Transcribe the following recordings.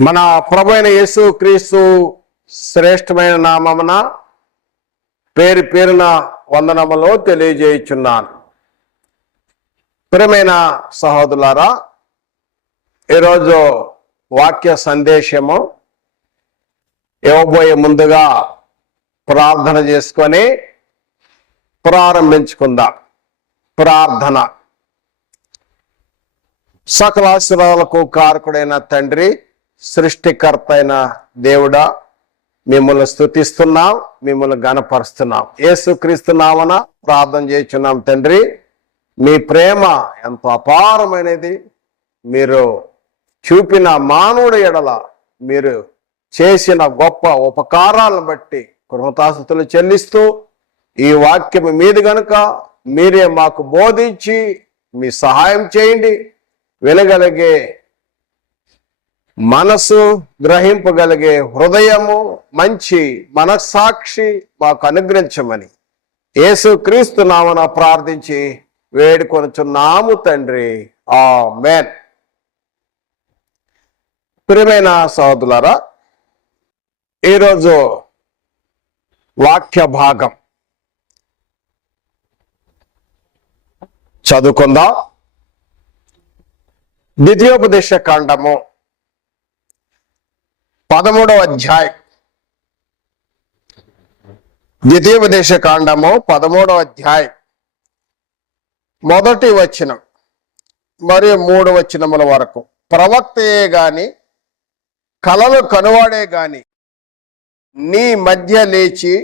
మన ప్రభు అయిన యేసు క్రీస్తు శ్రేష్టమైన నామమున పేరు పేరున వందనములో తెలియజేయుచున్నాను. ప్రియమైన సహోదరులారా ఈరోజు వాక్య సందేశము ఇవ్వబోయే ముందుగా ప్రార్థన చేసుకొని ప్రారంభించుకుందాం. ప్రార్థన. సకల కారకుడైన తండ్రి సృష్టికర్త అయిన దేవుడా మిమ్మల్ని స్థుతిస్తున్నాం మిమ్మల్ని గణపరుస్తున్నాం ఏసుక్రీస్తు నామన ప్రార్థన చేస్తున్నాం తండ్రి. మీ ప్రేమ ఎంతో అపారమైనది. మీరు చూపిన మానవుడు ఎడల మీరు చేసిన గొప్ప ఉపకారాలను బట్టి కృతజ్ఞతాస్తుతులు చెల్లిస్తూ ఈ వాక్యం మీది గనుక మీరే మాకు బోధించి మీ సహాయం చేయండి. వినగలిగే మనసు గ్రహింపగలిగే హృదయము మంచి మనస్సాక్షి మాకు అనుగ్రహించమని యేసు క్రీస్తు నామన ప్రార్థించి వేడుకొనుచున్నాము తండ్రి. ఆ మేన్ ప్రియమైన సహోదరులారా ఈరోజు వాక్య భాగం. చదువుకుందాం. ద్వితీయోపదేశ కాండము పదమూడవ అధ్యాయం. ద్వితీయోపదేశ కాండము పదమూడవ అధ్యాయం. మొదటి వచనం మరియు మూడు వచనముల వరకు. ప్రవక్తయే గాని కలలు కనువాడే గాని నీ మధ్య లేచి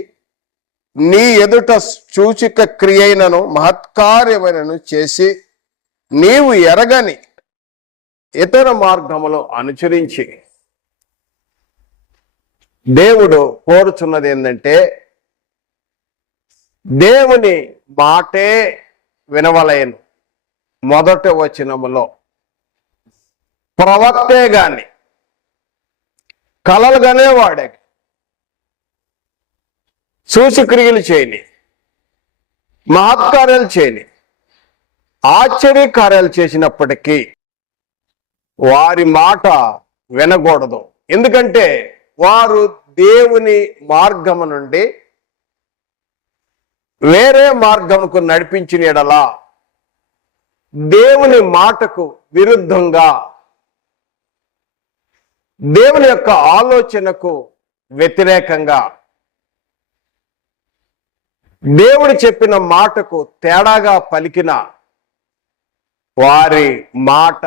నీ ఎదుట సూచిక క్రియైనను మహత్కార్యమైనను చేసి నీవు ఎరగని ఇతర మార్గములు అనుసరించి దేవుడు కోరుచున్నది ఏంటంటే దేవుని మాటే వినవలేను. మొదటి వచనములో ప్రవక్తే గాని కలలుగానే వాడే సూచక్రియలు చేయని మహత్కార్యాలు చేయని ఆశ్చర్య కార్యాలు చేసినప్పటికీ వారి మాట వినకూడదు. ఎందుకంటే వారు దేవుని మార్గము నుండి వేరే మార్గముకు నడిపించిన ఎడలా దేవుని మాటకు విరుద్ధంగా దేవుని యొక్క ఆలోచనకు వ్యతిరేకంగా దేవుడు చెప్పిన మాటకు తేడాగా పలికిన వారి మాట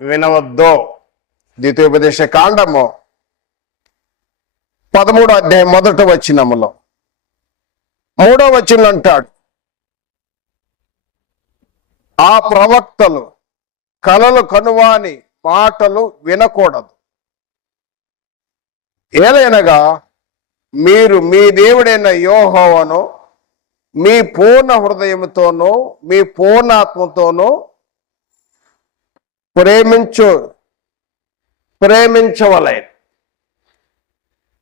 వినవద్దో. ద్వితీయోపదేశ కాండము పదమూడో అధ్యాయం మొదట వచ్చినములో మూడో వచ్చిన అంటాడు ఆ ప్రవక్తలు కలలు కనువాని మాటలు వినకూడదు. ఏలైనగా మీరు మీ దేవుడైన యోహోవను మీ పూర్ణ హృదయంతోనూ మీ పూర్ణాత్మతోనూ ప్రేమించు ప్రేమించవలే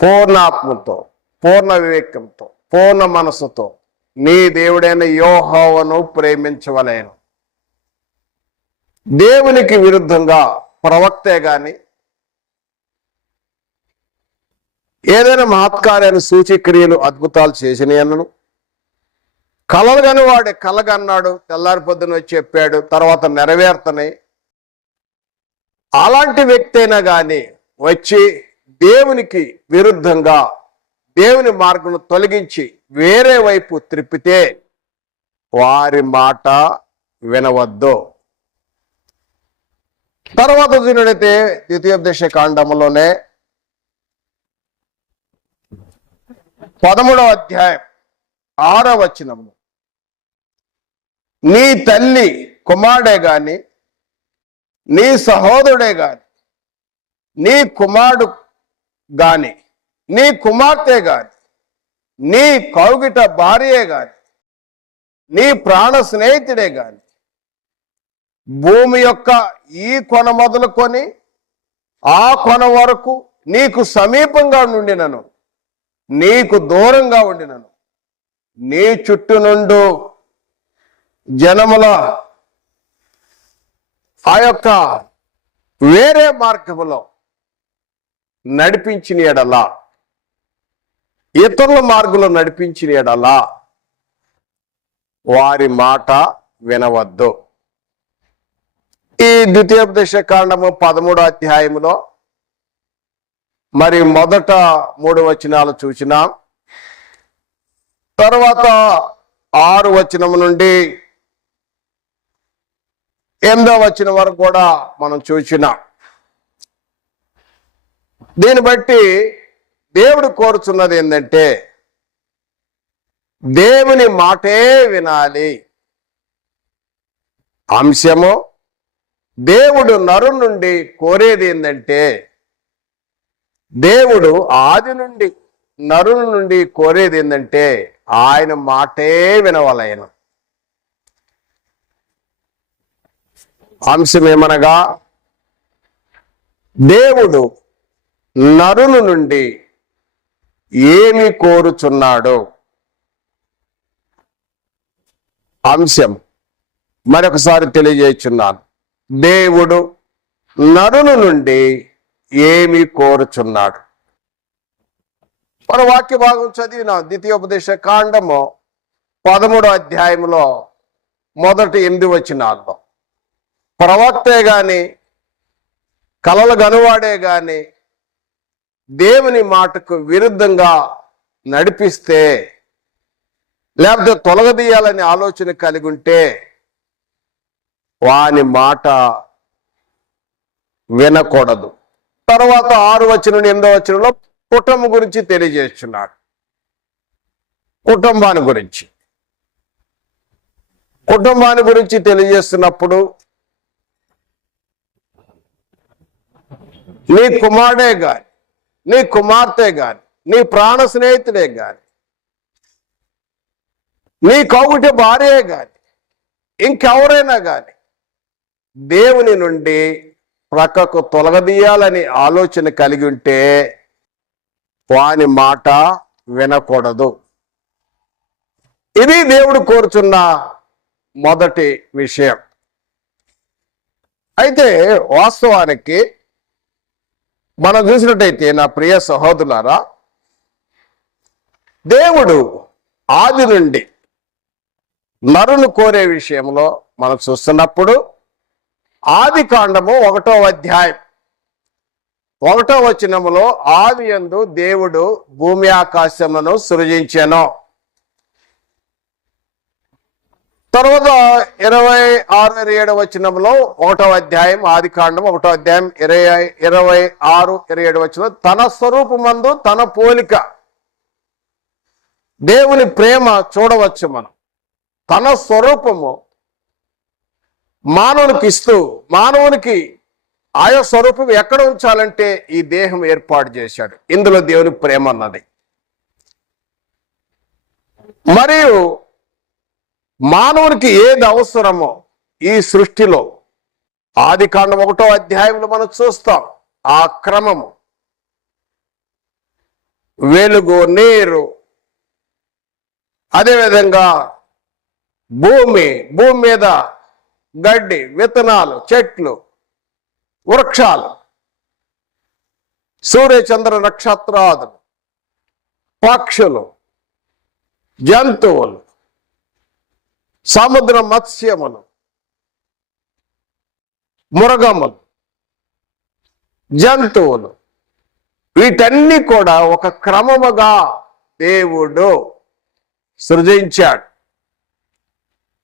పూర్ణాత్మతో పూర్ణ వివేకంతో పూర్ణ మనసుతో నీ దేవుడైన యోహోవను ప్రేమించవలేను. దేవునికి విరుద్ధంగా ప్రవక్తే గాని ఏదైనా మహత్కార్యాన్ని సూచిక్రియలు అద్భుతాలు చేసినాయనను కలలు వాడే కలగన్నాడు తెల్లారి పొద్దున వచ్చి చెప్పాడు తర్వాత నెరవేర్తని. అలాంటి వ్యక్తి అయినా కానీ వచ్చి దేవునికి విరుద్ధంగా దేవుని మార్గం తొలగించి వేరే వైపు త్రిప్పితే వారి మాట వినవద్దు. తర్వాత చూసినట్టయితే ద్వితీయోపదేశ కాండములోనే పదమూడవ అధ్యాయం ఆరవ వచనము. నీ తల్లి కుమారుడే గాని నీ సహోదరుడే గాని నీ కుమారుడు గాని నీ కుమార్తె గాని నీ కౌగిట భార్యే గాని నీ ప్రాణ స్నేహితుడే గాని భూమి యొక్క ఈ కొన మొదలుకొని ఆ కొన వరకు నీకు సమీపంగా నుండినను నీకు దూరంగా ఉండినను నీ చుట్టూ నుండు జనముల ఆ యొక్క వేరే మార్గములో నడిపించిన ఎడలా. ఇతరుల మార్గంలో నడిపించిన ఎడలా. వారి మాట వినవద్దు. ఈ ద్వితీయోపదేశ కాండము పదమూడో అధ్యాయములో మరి మొదట మూడు వచనాలు చూసినాం తర్వాత ఆరు వచనము నుండి ఎనిమిదో వచనం వరకు కూడా మనం చూసినాం దీన్ని బట్టి దేవుడు కోరుచున్నది ఏంటంటే దేవుని మాటే వినాలి. అంశము దేవుడు నరు నుండి కోరేది ఏంటంటే దేవుడు ఆది నుండి నరుల నుండి కోరేది ఏంటంటే ఆయన మాటే వినవలయన అంశం ఏమనగా దేవుడు నరుల నుండి ఏమి కోరుచున్నాడు? అంశం. మరొకసారి తెలియజేస్తున్నాను. దేవుడు నరుల నుండి ఏమి కోరుచున్నాడు? మన వాక్య భాగం చదివిన ద్వితీయోపదేశ కాండము పదమూడో అధ్యాయంలో మొదటి ఎనిమిది వచ్చినాల్లో ప్రవక్తే గాని కలలు గనువాడే గాని దేవుని మాటకు విరుద్ధంగా నడిపిస్తే లేకపోతే తొలగదీయాలని ఆలోచన కలిగి ఉంటే వాని మాట వినకూడదు. తర్వాత ఆరు వచనం ఎనిమిదో వచనంలో కుటుంబం గురించి తెలియజేస్తున్నాడు కుటుంబాన్ని గురించి. కుటుంబాన్ని గురించి తెలియజేస్తున్నప్పుడు నీ కుమారుడే గాని నీ కుమార్తె గాని నీ ప్రాణ స్నేహితుడే గాని నీ కౌగుటి భార్యే గాని ఇంకెవరైనా గాని దేవుని నుండి ప్రక్కకు తొలగదీయాలని ఆలోచన కలిగి ఉంటే వాని మాట వినకూడదు. ఇది దేవుడు కోరుచున్న మొదటి విషయం. అయితే వాస్తవానికి మనం చూసినట్టయితే నా ప్రియ సహోదరులారా దేవుడు ఆది నుండి నరును కోరే విషయంలో మనం చూస్తున్నప్పుడు ఆది కాండము ఒకటో అధ్యాయం ఒకటో వచనములో ఆది ఎందు దేవుడు భూమి ఆకాశమును సృజించెను. తర్వాత ఇరవై ఆరు ఇరవై ఏడు వచనంలో ఒకటో అధ్యాయం ఆది కాండం ఒకటో అధ్యాయం ఇరవై ఇరవై ఆరు ఇరవై ఏడు వచ్చిన తన స్వరూపమందు తన పోలిక. దేవుని ప్రేమ చూడవచ్చు మనం. తన స్వరూపము మానవునికి ఇస్తూ మానవునికి ఆయా స్వరూపం ఎక్కడ ఉంచాలంటే ఈ దేహం ఏర్పాటు చేశాడు. ఇందులో దేవుని ప్రేమ అన్నది. మరియు మానవునికి ఏది అవసరమో ఈ సృష్టిలో ఆది కాండం ఒకటో అధ్యాయంలో మనం చూస్తాం ఆ క్రమము. వెలుగు నీరు అదేవిధంగా భూమి భూమి మీద గడ్డి విత్తనాలు చెట్లు వృక్షాలు సూర్యచంద్ర నక్షత్రాదులు పక్షులు జంతువులు సముద్ర మత్స్యములు మురగములు జంతువులు వీటన్ని కూడా ఒక క్రమముగా దేవుడు సృజించాడు.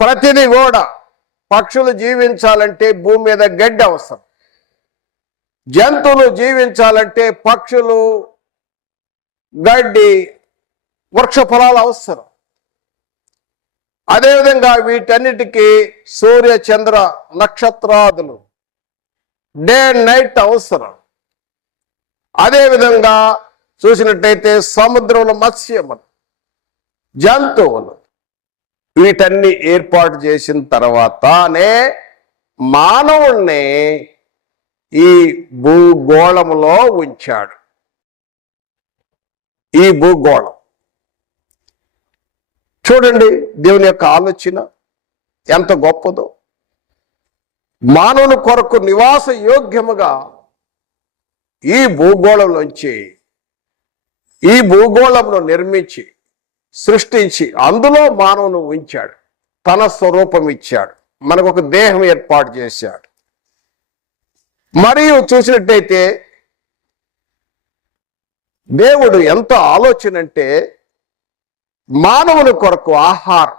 ప్రతిదీ కూడా పక్షులు జీవించాలంటే భూమి మీద గడ్డి అవసరం. జంతువులు జీవించాలంటే పక్షులు గడ్డి వృక్ష ఫలాలు అవసరం. అదేవిధంగా వీటన్నిటికీ సూర్య చంద్ర నక్షత్రాదులు డే అండ్ నైట్ అవసరం. అదేవిధంగా చూసినట్టయితే సముద్రంలో మత్స్యములు జంతువులు వీటన్ని ఏర్పాటు చేసిన తర్వాతనే మానవుణ్ణి ఈ భూగోళములో ఉంచాడు. ఈ భూగోళం చూడండి దేవుని యొక్క ఆలోచన ఎంత గొప్పదో. మానవుని కొరకు నివాస యోగ్యముగా ఈ భూగోళంలోంచి ఈ భూగోళంలో నిర్మించి సృష్టించి అందులో మానవును ఉంచాడు. తన స్వరూపం ఇచ్చాడు. మనకు ఒక దేహం ఏర్పాటు చేశాడు. మరియు చూసినట్టయితే దేవుడు ఎంత ఆలోచన అంటే మానవుని కొరకు ఆహారం.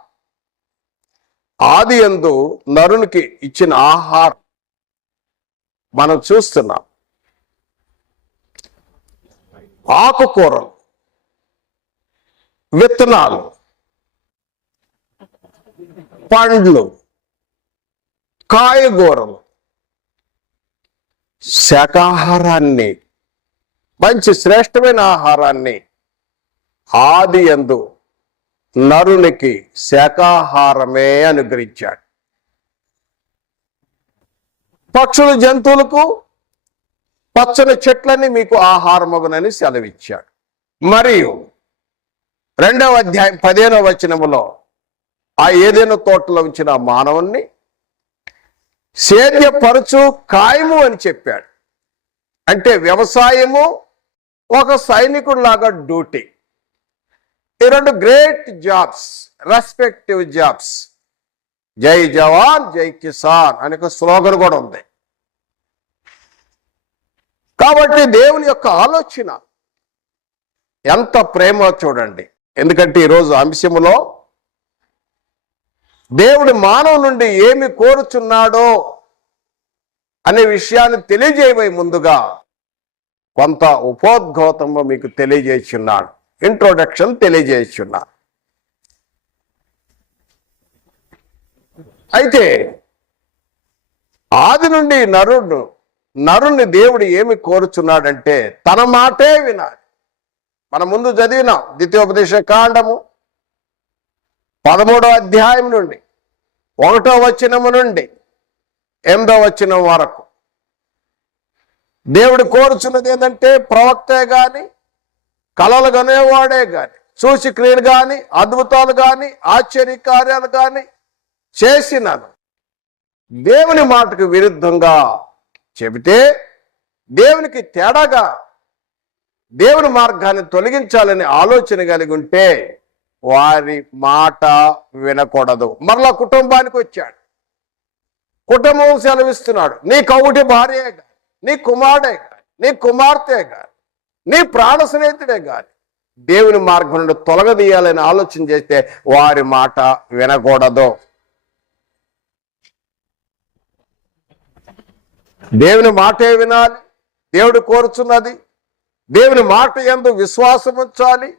ఆది ఎందు నరునికి ఇచ్చిన ఆహారం మనం చూస్తున్నాం. ఆకుకూరలు విత్తనాలు పండ్లు కాయగూరలు శాకాహారాన్ని మంచి శ్రేష్టమైన ఆహారాన్ని ఆది ఎందు నరునికి శాకాహారమే అనుగ్రహించాడు. పక్షుల జంతువులకు పచ్చని చెట్లని మీకు ఆహారమగునని సెలవిచ్చాడు. మరియు రెండవ అధ్యాయం పదిహేనవ వచనములో ఆ ఏదైనా తోటలో ఉంచిన మానవుణ్ణి సేద్యపరచు కాయము అని చెప్పాడు. అంటే వ్యవసాయము ఒక సైనికుడిలాగా డ్యూటీ. ఈ రెండు గ్రేట్ జాబ్స్ రెస్పెక్టివ్ జాబ్స్ జై జవాన్ జై కిసాన్ అనే ఒక స్లోగన్ కూడా ఉంది. కాబట్టి దేవుని యొక్క ఆలోచన ఎంత ప్రేమ చూడండి. ఎందుకంటే ఈరోజు అంశములో దేవుడు మానవు నుండి ఏమి కోరుచున్నాడో అనే విషయాన్ని తెలియజేయబోయే ముందుగా కొంత ఉపోద్ఘాతము మీకు తెలియజేస్తున్నాడు. ఇంట్రొడక్షన్ తెలియజేస్తున్నాను అయితే ఆది నుండి నరుడు నరుణ్ణి దేవుడు ఏమి కోరుచున్నాడంటే తన మాటే వినాలి. మన ముందు చదివినాం ద్వితీయోపదేశ కాండము పదమూడో అధ్యాయం నుండి ఒకటో వచనము నుండి ఎనిమిదో వచనం వరకు. దేవుడు కోరుచున్నది ఏంటంటే ప్రవక్తే కానీ కళలు కనేవాడే కానీ చూసి క్రియలు కానీ అద్భుతాలు గాని ఆశ్చర్య కార్యాలు కానీ చేసినాను. దేవుని మాటకు విరుద్ధంగా చెబితే దేవునికి తేడాగా దేవుని మార్గాన్ని తొలగించాలని ఆలోచన కలిగి ఉంటే వారి మాట వినకూడదు. మరలా కుటుంబానికి వచ్చాడు. కుటుంబం సెలవిస్తున్నాడు. నీ కౌటి భార్యే కాదు నీ కుమారుడే కాదు నీ కుమార్తె కాదు నీ ప్రాణ స్నేహితుడే కానీ దేవుని మార్గం నుండి తొలగదీయాలని ఆలోచన చేస్తే వారి మాట వినకూడదు. దేవుని మాటే వినాలి. దేవుడు కోరుచున్నది. దేవుని మాట ఎందు విశ్వాసం ఉంచాలి